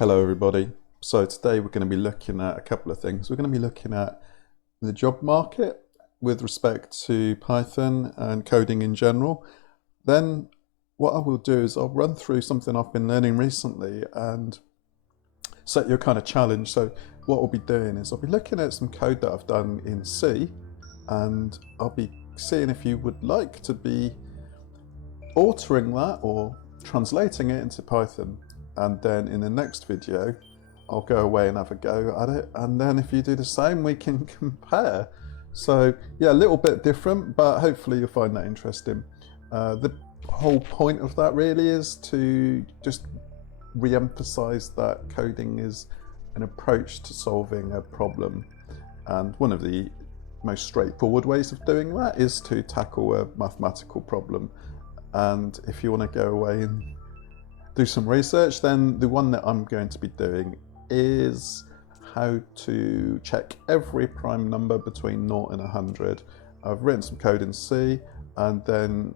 Hello everybody. So today we're going to be looking at a couple of things. We're going to be looking at the job market with respect to Python and coding in general. Then what I will do is I'll run through something I've been learning recently and set you a kind of challenge. So what we'll be doing is I'll be looking at some code that I've done in C, and I'll be seeing if you would like to be altering that or translating it into Python. And then in the next video I'll go away and have a go at it, and then if you do the same we can compare. So yeah, a little bit different, but hopefully you'll find that interesting. The whole point of that really is to just re-emphasize that coding is an approach to solving a problem, and one of the most straightforward ways of doing that is to tackle a mathematical problem. And if you want to go away and do some research, then the one that I'm going to be doing is how to check every prime number between 0 and 100. I've written some code in C, and then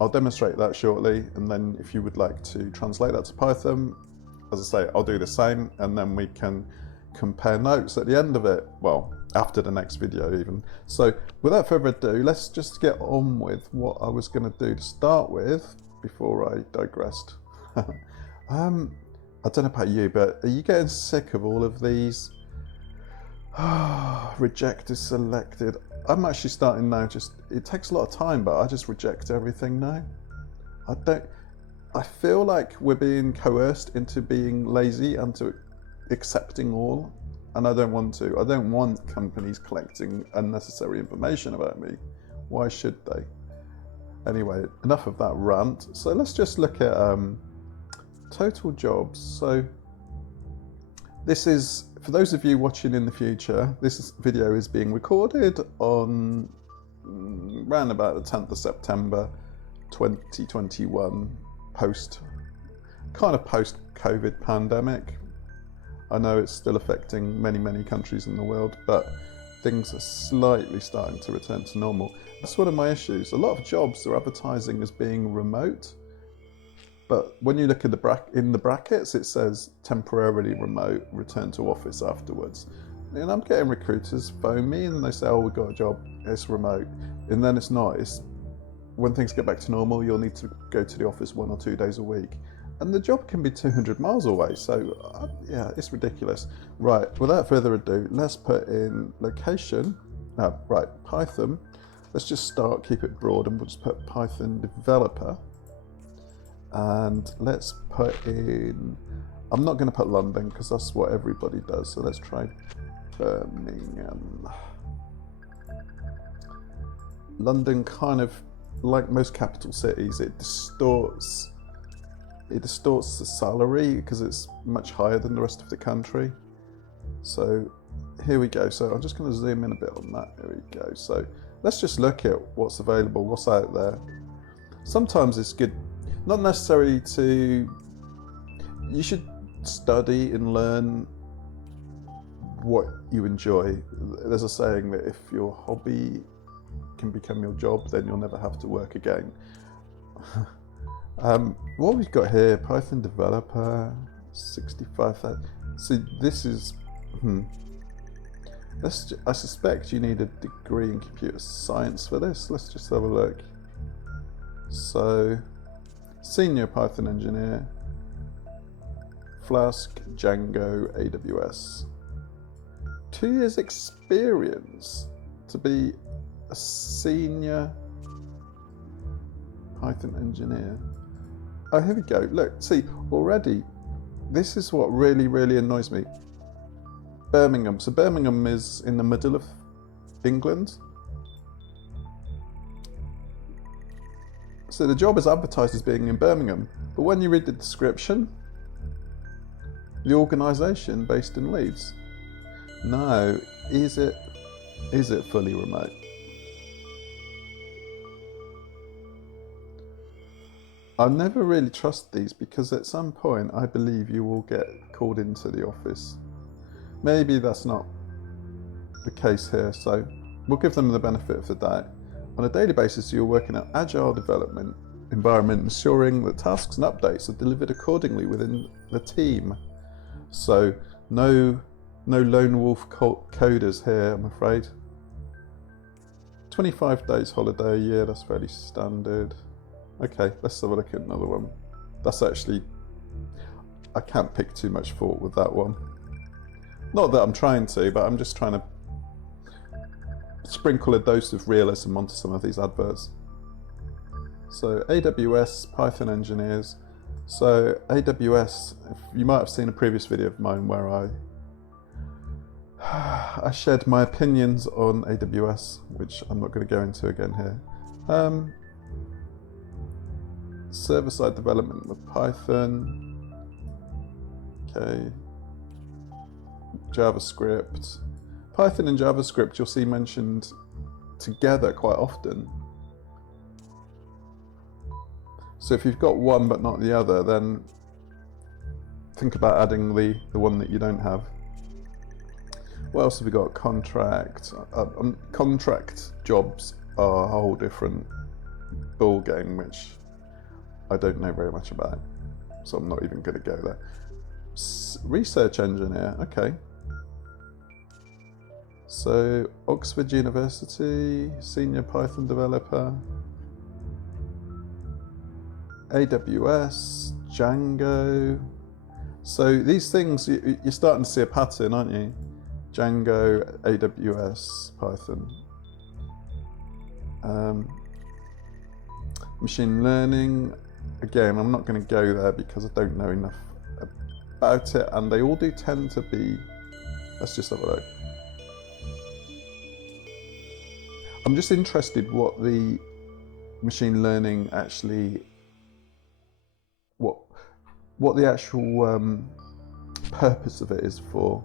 I'll demonstrate that shortly, and then if you would like to translate that to Python, as I say, I'll do the same, and then we can compare notes at the end of it, well, after the next video even. So without further ado, let's just get on with what I was going to do to start with before I digressed. I don't know about you, but are you getting sick of all of these rejected, selected? I'm actually starting now, it takes a lot of time, but I just reject everything now. I feel like we're being coerced into being lazy and to accepting all, and I don't want to. I don't want companies collecting unnecessary information about me. Why should they? Anyway, enough of that rant. So let's just look at total jobs. So this is, for those of you watching in the future, this video is being recorded on around about the 10th of September 2021, post COVID pandemic. I know it's still affecting many countries in the world, but things are slightly starting to return to normal. That's one of my issues. A lot of jobs are advertising as being remote, but when you look at in the brackets, it says temporarily remote, return to office afterwards. And I'm getting recruiters phone me and they say, oh, we've got a job, it's remote. And then it's not. It's when things get back to normal, you'll need to go to the office 1 or 2 days a week. And the job can be 200 miles away. So yeah, it's ridiculous. Right, without further ado, let's put in location. Right, Python. Let's just start, keep it broad, and we'll just put Python developer. And let's put in, I'm not going to put London because that's what everybody does, so let's try Birmingham. London, kind of like most capital cities, it distorts the salary because it's much higher than the rest of the country. So here we go. So I'm just going to zoom in a bit on that. There we go. So let's just look at what's available, what's out there. Sometimes it's good, not necessarily you should study and learn what you enjoy. There's a saying that if your hobby can become your job, then you'll never have to work again. What we've got here, Python developer, 65,000. See, this is, I suspect you need a degree in computer science for this. Let's just have a look. So, senior Python engineer, Flask, Django, AWS. 2 years experience to be a senior Python engineer. Oh, here we go. Look, see, already, this is what really annoys me. Birmingham. So Birmingham is in the middle of England. So the job is advertised as being in Birmingham, but when you read the description, the organisation based in Leeds. No, is it fully remote? I never really trust these because at some point I believe you will get called into the office. Maybe that's not the case here, so we'll give them the benefit of the doubt. On a daily basis, you're working at agile development environment, ensuring that tasks and updates are delivered accordingly within the team. So no lone wolf coders here, I'm afraid. 25 days holiday a year, that's fairly standard. Okay, let's have a look at another one. That's actually, I can't pick too much fault with that one. Not that I'm trying to, but I'm just trying to sprinkle a dose of realism onto some of these adverts. So AWS, Python engineers. So AWS, you might have seen a previous video of mine where I shared my opinions on AWS, which I'm not going to go into again here. Server-side development with Python. Okay. JavaScript. Python and JavaScript you'll see mentioned together quite often. So if you've got one but not the other, then think about adding the one that you don't have. What else have we got? Contract. Contract jobs are a whole different ball game, which I don't know very much about, so I'm not even going to go there. Research engineer, okay. So Oxford University, senior Python developer, AWS, Django. So these things, you're starting to see a pattern, aren't you? Django, AWS, Python. Machine learning, again, I'm not going to go there because I don't know enough about it, and they all do tend to be, let's just have a look. I'm just interested what the machine learning actually, what the actual purpose of it is for.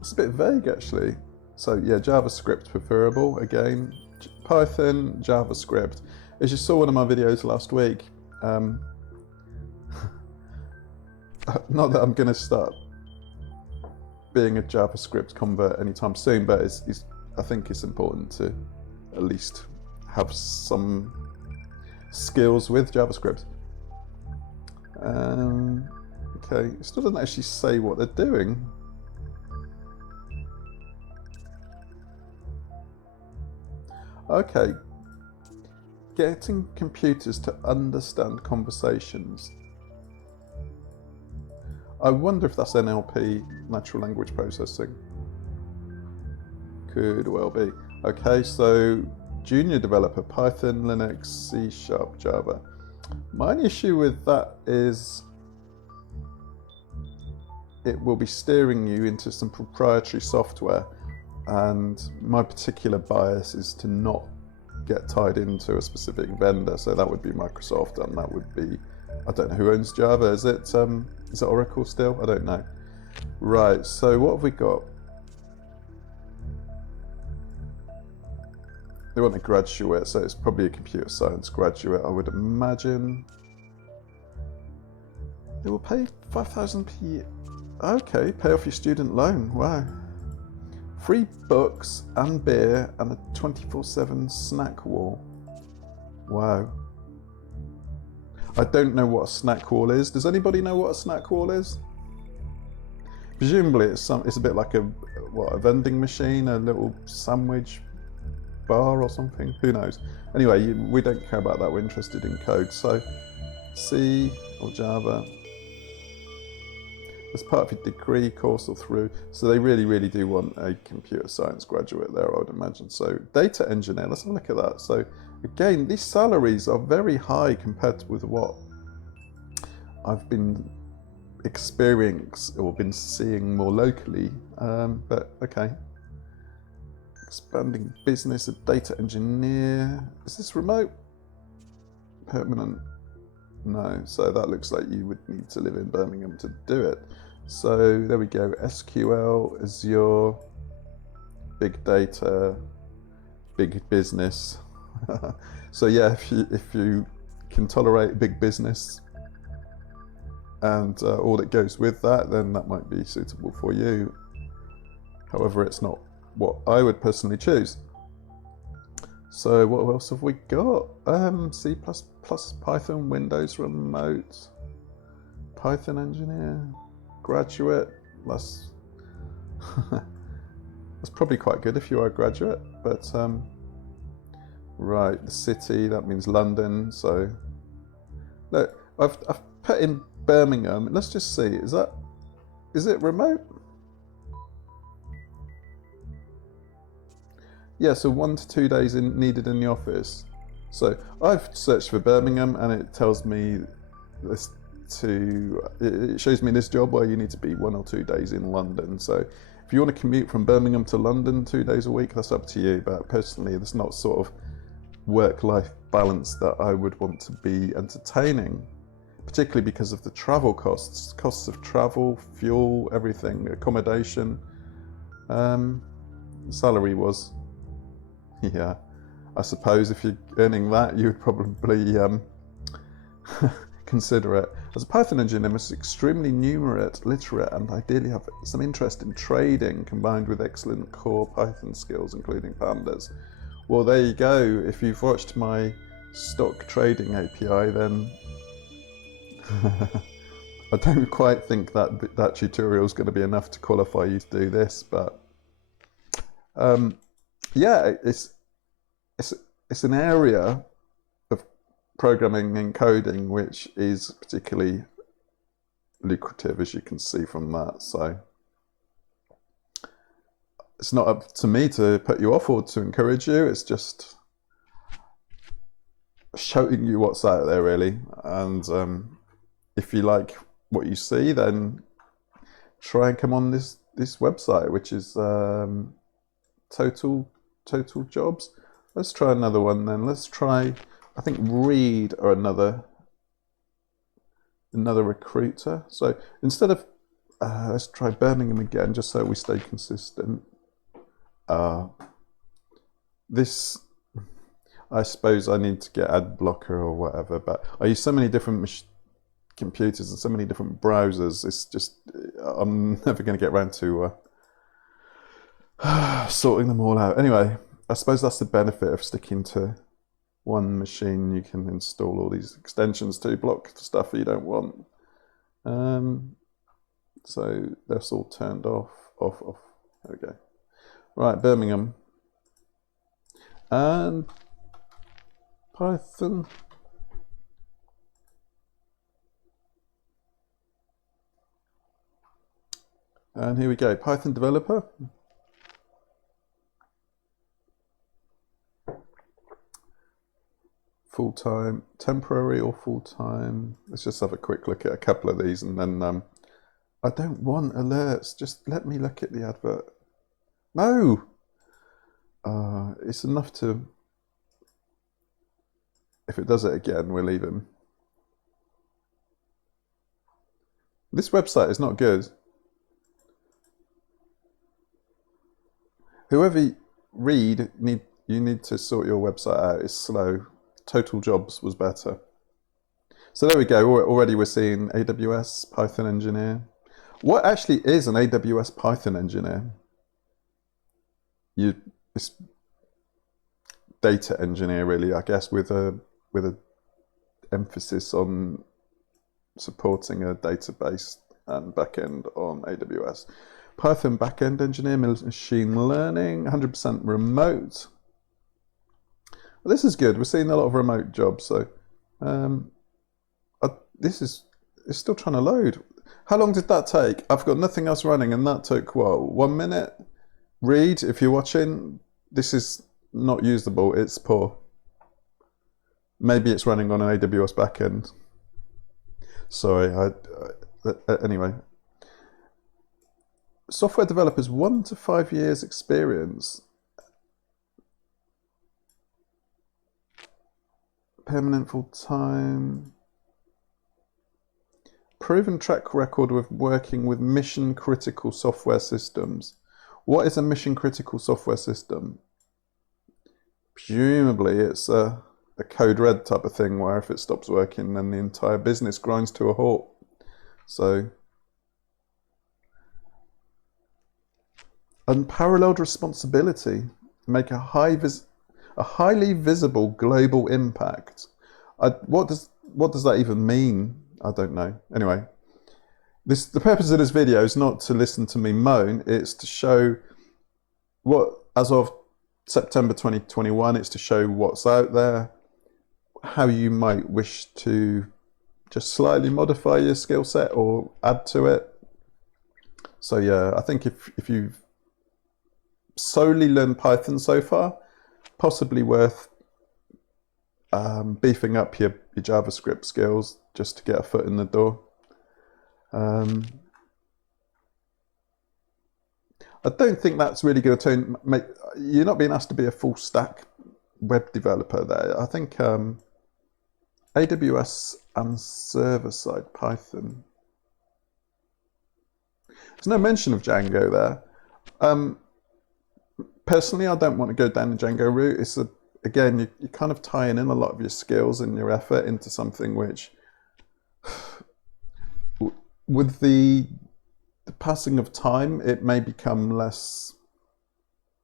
It's a bit vague actually. So yeah, JavaScript preferable, again, Python, JavaScript. As you saw one of my videos last week, not that I'm going to start being a JavaScript convert anytime soon, but I think it's important to at least have some skills with JavaScript. Okay, it still doesn't actually say what they're doing. Okay, getting computers to understand conversations. I wonder if that's NLP, natural language processing. Could well be. Okay, so junior developer, Python, Linux, C#, Java. My only issue with that is it will be steering you into some proprietary software, and my particular bias is to not get tied into a specific vendor, so that would be Microsoft, and that would be, I don't know who owns Java. Is it Oracle still? I don't know. Right, so what have we got? They want a graduate, so it's probably a computer science graduate, I would imagine. They will pay 5,000 per year. Okay, pay off your student loan. Wow. Free books and beer and a 24/7 snack wall. Wow. I don't know what a snack wall is. Does anybody know what a snack wall is? Presumably it's a bit like a vending machine, a little sandwich bar or something. Who knows? Anyway, we don't care about that. We're interested in code. So C or Java. As part of your degree course or through. So they really, really do want a computer science graduate there, I would imagine. So data engineer, let's have a look at that. So again, these salaries are very high compared with what I've been experiencing or been seeing more locally. But okay. Expanding business, a data engineer. Is this remote? Permanent? No, so that looks like you would need to live in Birmingham to do it. So there we go, SQL, Azure, big data, big business. So yeah, if you can tolerate big business and all that goes with that, then that might be suitable for you. However, it's not what I would personally choose. So what else have we got? C++, Python, Windows Remote, Python Engineer, Graduate. That's that's probably quite good if you are a graduate. But right, the city, that means London. So look, I've put in Birmingham. Let's just see. Is it remote? Yeah, so 1 to 2 days needed in the office. So I've searched for Birmingham and it tells me this it shows me this job where you need to be 1 or 2 days in London. So if you want to commute from Birmingham to London 2 days a week, that's up to you. But personally, there's not sort of work-life balance that I would want to be entertaining, particularly because of the travel costs of travel, fuel, everything, accommodation. Salary was, yeah, I suppose if you're earning that, you would probably consider it. As a Python engineer, must be extremely literate, and ideally have some interest in trading combined with excellent core Python skills, including pandas. Well, there you go. If you've watched my stock trading API, then I don't quite think that tutorial is going to be enough to qualify you to do this, but yeah, it's an area of programming and coding which is particularly lucrative, as you can see from that. So it's not up to me to put you off or to encourage you. It's just showing you what's out there, really. And if you like what you see, then try and come on this website, which is total jobs. Let's try another one then. Let's try, I think Reed or another recruiter. So instead of let's try Birmingham again, just so we stay consistent. This, I suppose I need to get ad blocker or whatever, but I use so many different computers and so many different browsers. It's just, I'm never going to get around to sorting them all out. Anyway, I suppose that's the benefit of sticking to one machine. You can install all these extensions to block the stuff you don't want. So that's all turned off. There we go. Right, Birmingham. And Python. And here we go, Python developer. Full-time, temporary or full-time. Let's just have a quick look at a couple of these, and then I don't want alerts. Just let me look at the advert. No! It's enough to, if it does it again, we'll leave him. This website is not good. Whoever you need to sort your website out. It's slow. Total Jobs was better. So there we go. Already we're seeing AWS Python engineer. What actually is an AWS Python engineer? It's data engineer, really, I guess, with a emphasis on supporting a database and backend on AWS. Python backend engineer, machine learning, 100% remote. Well, this is good. We're seeing a lot of remote jobs. So it's still trying to load. How long did that take? I've got nothing else running, and that took, what, 1 minute? Reed, if you're watching, this is not usable. It's poor. Maybe it's running on an AWS backend. Sorry. Anyway. Software developers, 1 to 5 years experience. Permanent full-time. Proven track record with working with mission-critical software systems. What is a mission-critical software system? Presumably it's a code red type of thing, where if it stops working, then the entire business grinds to a halt. So, unparalleled responsibility. Make a A highly visible global impact. What does that even mean? I don't know. Anyway, the purpose of this video is not to listen to me moan. It's to show what, as of September 2021, it's to show what's out there, how you might wish to just slightly modify your skill set or add to it. So yeah, I think if you've solely learned Python so far, possibly worth beefing up your JavaScript skills just to get a foot in the door. I don't think that's really going to you're not being asked to be a full stack web developer there. I think AWS and server-side Python. There's no mention of Django there. Personally, I don't want to go down the Django route. It's again, you're kind of tying in a lot of your skills and your effort into something which, with the passing of time, it may become less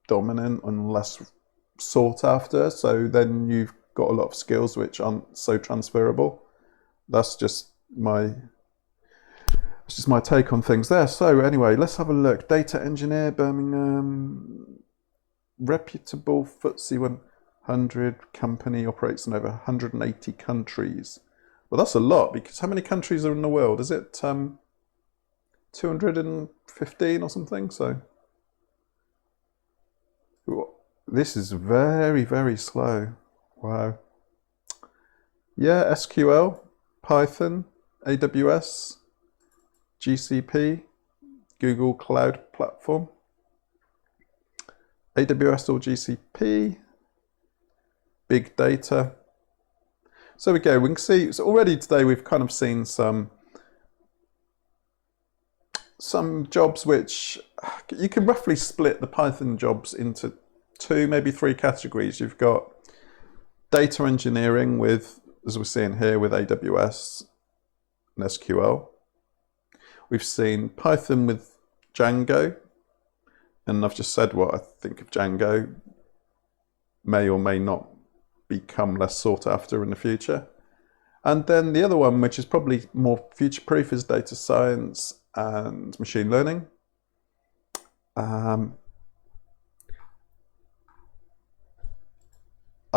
dominant and less sought after. So then you've got a lot of skills which aren't so transferable. That's just my take on things there. So anyway, let's have a look. Data engineer, Birmingham, reputable FTSE 100 company, operates in over 180 countries. Well, that's a lot, because how many countries are in the world? Is it 215 or something? So this is very, very slow. Wow. Yeah, SQL, Python, AWS, GCP, Google Cloud Platform, AWS or GCP, big data. So we go, we can see, so already today we've kind of seen some jobs which you can roughly split the Python jobs into 2, maybe 3 categories. You've got data engineering with, as we're seeing here, with AWS and SQL. We've seen Python with Django, and I've just said what I think of Django. May or may not become less sought after in the future. And then the other one, which is probably more future-proof, is data science and machine learning. I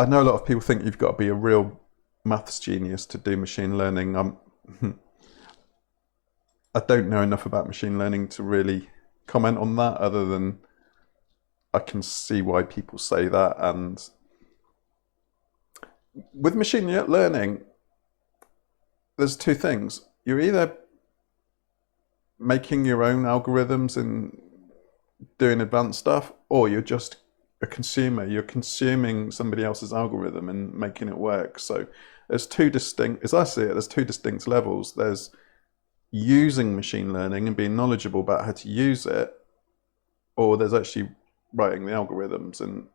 know a lot of people think you've got to be a real maths genius to do machine learning. I don't know enough about machine learning to really comment on that, other than I can see why people say that. And with machine learning, there's 2 things. You're either making your own algorithms and doing advanced stuff, or you're just a consumer. You're consuming somebody else's algorithm and making it work. So there's 2 distinct, as I see it, there's 2 distinct levels. There's using machine learning and being knowledgeable about how to use it, or there's actually writing the algorithms. And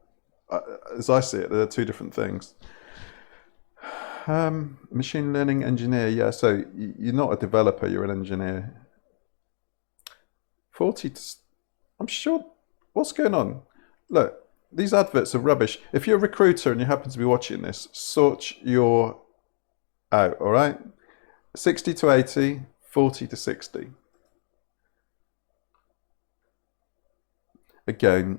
as I see it, there are 2 different things. Machine learning engineer, yeah, so you're not a developer, you're an engineer. 40 to, I'm sure, what's going on? Look, these adverts are rubbish. If you're a recruiter and you happen to be watching this, sort your out, all right? 60 to 80, 40 to 60. Again,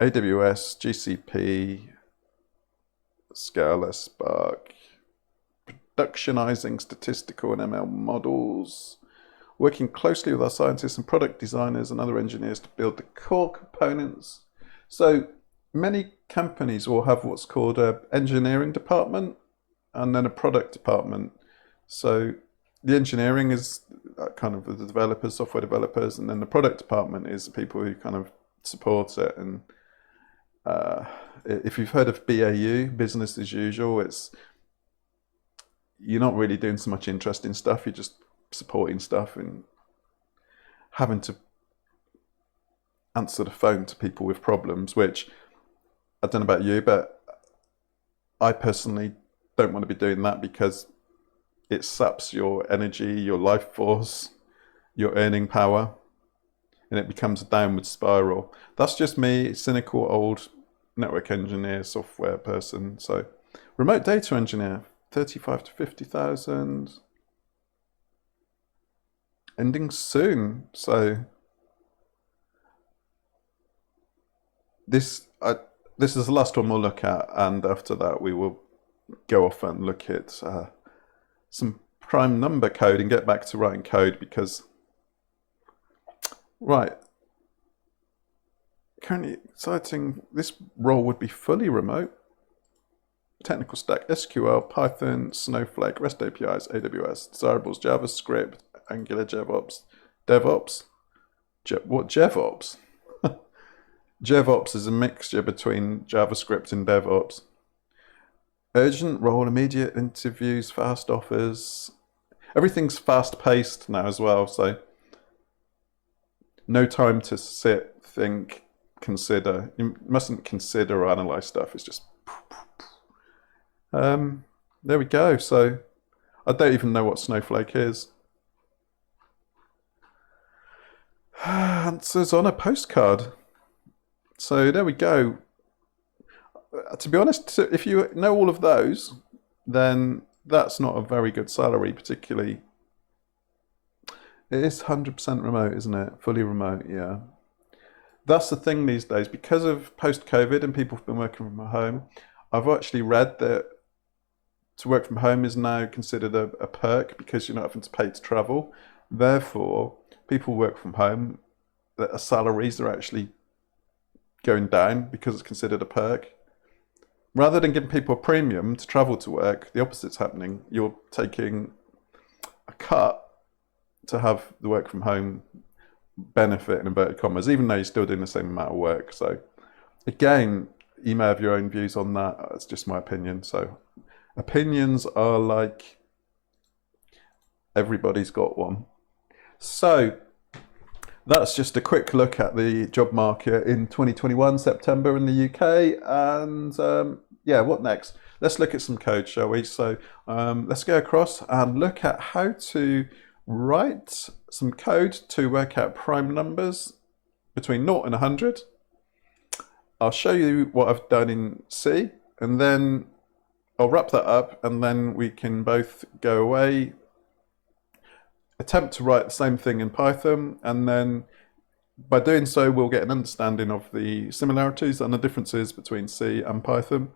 AWS, GCP, Scala, Spark, productionizing statistical and ML models, working closely with our scientists and product designers and other engineers to build the core components. So many companies will have what's called an engineering department and then a product department. So the engineering is kind of the developers, software developers, and then the product department is the people who kind of support it. And if you've heard of BAU, business as usual, you're not really doing so much interesting stuff, you're just supporting stuff and having to answer the phone to people with problems, which I don't know about you, but I personally don't want to be doing that, because it saps your energy, your life force, your earning power, and it becomes a downward spiral. That's just me, cynical old network engineer, software person. So remote data engineer, 35 to 50,000. Ending soon. So this is the last one we'll look at, and after that we will go off and look at some prime number code and get back to writing code, because currently exciting, this role would be fully remote. Technical stack: SQL, Python, Snowflake, REST APIs, AWS, desirables: JavaScript, Angular, DevOps. What GevOps? GevOps is a mixture between JavaScript and DevOps. Urgent role, immediate interviews, fast offers. Everything's fast paced now as well, so no time to sit, think, consider. You mustn't consider or analyze stuff. It's just there we go. So I don't even know what Snowflake is. Answers on a postcard. So there we go. To be honest, if you know all of those, then that's not a very good salary, particularly. It is 100% remote, isn't it? Fully remote, yeah. That's the thing these days. Because of post-COVID and people have been working from home, I've actually read that to work from home is now considered a perk because you're not having to pay to travel. Therefore, people work from home, their salaries are actually going down because it's considered a perk. Rather than giving people a premium to travel to work, the opposite's happening. You're taking a cut to have the work from home benefit, in inverted commas, even though you're still doing the same amount of work. So again, you may have your own views on that. It's just my opinion. So opinions are like, everybody's got one. So that's just a quick look at the job market in 2021, September in the UK. And yeah, what next? Let's look at some code, shall we? So let's go across and look at how to write some code to work out prime numbers between 0 and 100. I'll show you what I've done in C, and then I'll wrap that up, and then we can both go away, attempt to write the same thing in Python, and then by doing so we'll get an understanding of the similarities and the differences between C and Python.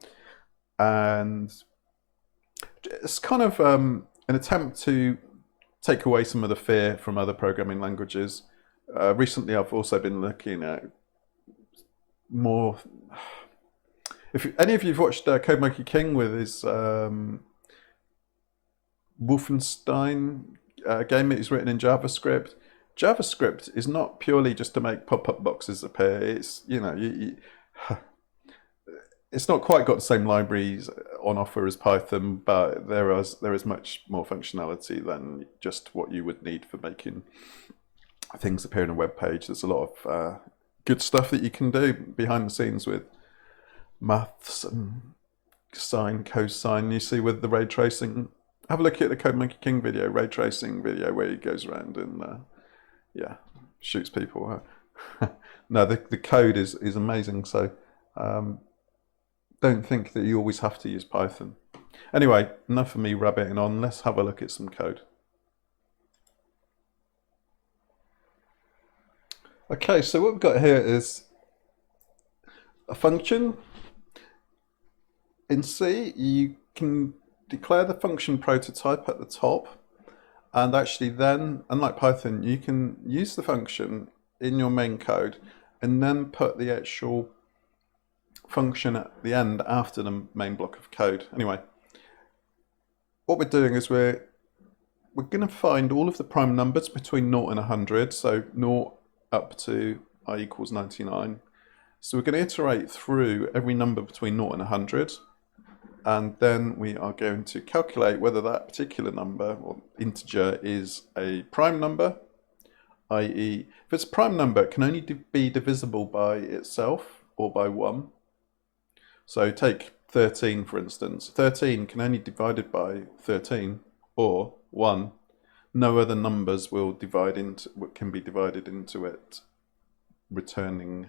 And it's kind of an attempt to take away some of the fear from other programming languages. Recently I've also been looking at more, if any of you've watched Code Monkey King with his Wolfenstein game that he's written in JavaScript. JavaScript is not purely just to make pop-up boxes appear. It's, you know, it's not quite got the same libraries on offer as Python, but there is much more functionality than just what you would need for making things appear in a web page. There's a lot of good stuff that you can do behind the scenes with maths and sine, cosine. You see with the ray tracing. Have a look at the Code Monkey King video, ray tracing video, where he goes around and yeah, shoots people. No, the code is amazing. So don't think that you always have to use Python. Anyway, enough of me rabbiting on. Let's have a look at some code. Okay, so what we've got here is a function. In C, you can declare the function prototype at the top, and actually then, unlike Python, you can use the function in your main code and then put the actual function at the end after the main block of code. Anyway, what we're doing is we're going to find all of the prime numbers between 0 and 100, so 0 up to I equals 99. So we're going to iterate through every number between 0 and 100, and then we are going to calculate whether that particular number or integer is a prime number, i.e. if it's a prime number, it can only be divisible by itself or by 1. So take 13 for instance. 13 can only be divided by 13 or 1. No other numbers will divide into what can be divided into it, returning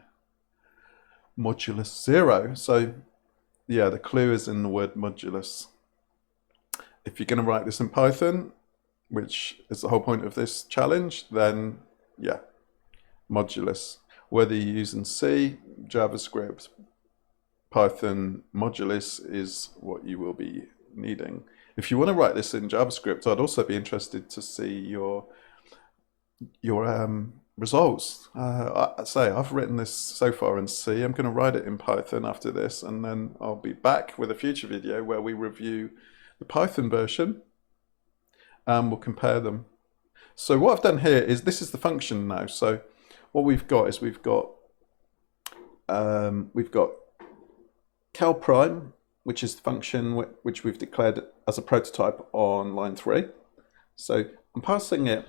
modulus 0. So yeah, the clue is in the word modulus. If you're going to write this in Python, which is the whole point of this challenge, then yeah, modulus. Whether you're using C, JavaScript, Python, modulus is what you will be needing. If you want to write this in JavaScript, I'd also be interested to see your results. I've written this so far in C. I'm going to write it in Python after this, and then I'll be back with a future video where we review the Python version and we'll compare them. So what I've done here is, this is the function now. So what we've got is we've got cal prime, which is the function which we've declared as a prototype on line 3. So I'm passing it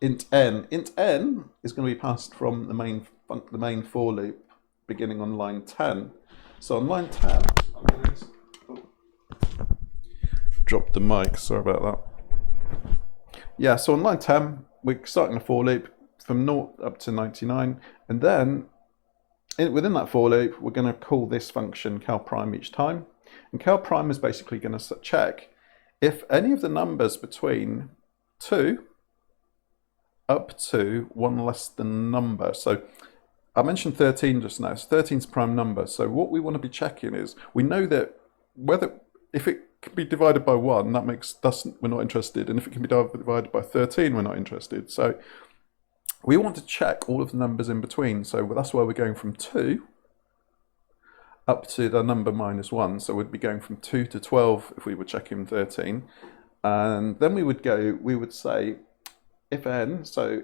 int n. Int n is going to be passed from the main for loop beginning on line 10. So on line 10, drop the mic, sorry about that. Yeah, so on line 10, we're starting a for loop from 0 up to 99, and then within that for loop, we're going to call this function cal prime each time. And cal prime is basically going to check if any of the numbers between 2 up to 1 less than number. So I mentioned 13 just now. So 13 is a prime number. So what we want to be checking is, we know that if it can be divided by 1, we're not interested. And if it can be divided by 13, we're not interested. So we want to check all of the numbers in between. So that's why we're going from 2 up to the number -1. So we'd be going from 2 to 12 if we were checking 13. And then we would say if n, so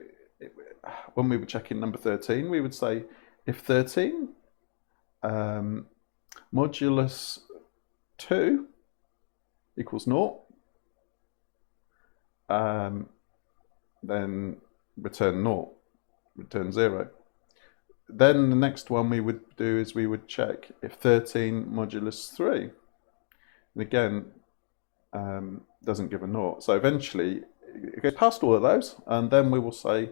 when we were checking number 13, we would say if 13 modulus 2 equals 0, then return 0, return 0. Then the next one we would do is we would check if 13 modulus 3. And again, doesn't give a 0. So eventually it goes past all of those, and then we will say,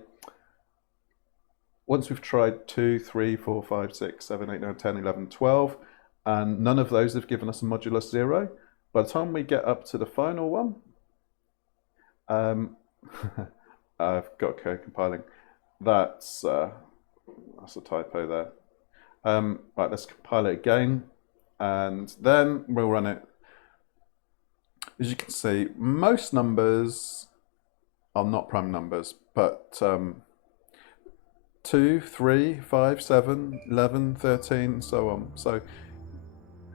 once we've tried 2, 3, 4, 5, 6, 7, 8, 9, 10, 11, 12, and none of those have given us a modulus 0, by the time we get up to the final one, I've got code compiling. That's a typo there. Right, let's compile it again, and then we'll run it. As you can see, most numbers are not prime numbers, but 2, 3, 5, 7, 11, 13, and so on. So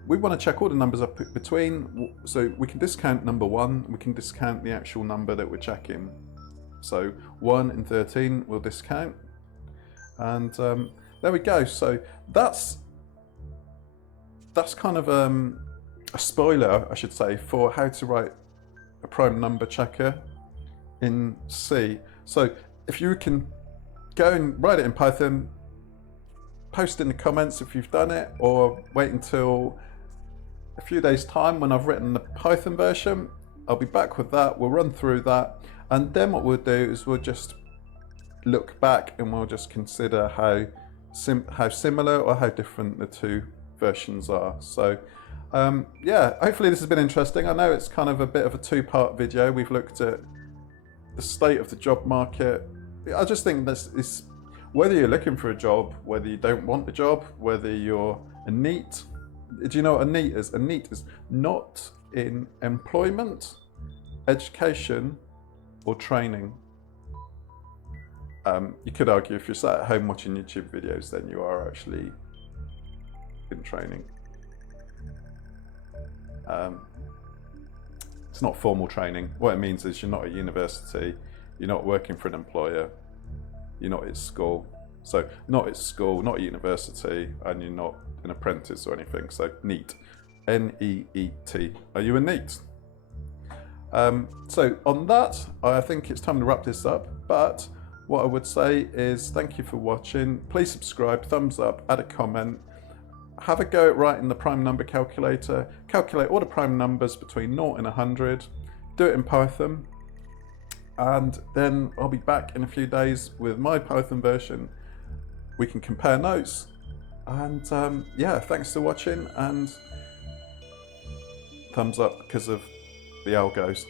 we want to check all the numbers up between, so we can discount number 1, we can discount the actual number that we're checking. So 1 and 13 we'll discount, and there we go. So that's kind of a spoiler, I should say, for how to write a prime number checker in C. So if you can go and write it in Python, post in the comments if you've done it, or wait until a few days time when I've written the Python version. I'll be back with that, we'll run through that, and then what we'll do is we'll just look back and we'll just consider how similar or how different the two versions are. So yeah, hopefully this has been interesting. I know it's kind of a bit of a two-part video. We've looked at the state of the job market. I just think this is, whether you're looking for a job, whether you don't want the job, whether you're a NEET. Do you know what a NEET is? A NEET is not in employment, education, or training. You could argue if you're sat at home watching YouTube videos, then you are actually in training. It's not formal training. What it means is you're not at university, you're not working for an employer, you're not at school. So not at school, not at university, and you're not an apprentice or anything. So NEET, N-E-E-T. Are you a NEET? So on that, I think it's time to wrap this up. But what I would say is thank you for watching. Please subscribe, thumbs up, add a comment. Have a go at writing the prime number calculator. Calculate all the prime numbers between 0 and 100. Do it in Python. And then I'll be back in a few days with my Python version. We can compare notes, And yeah, thanks for watching, and thumbs up because of the algos.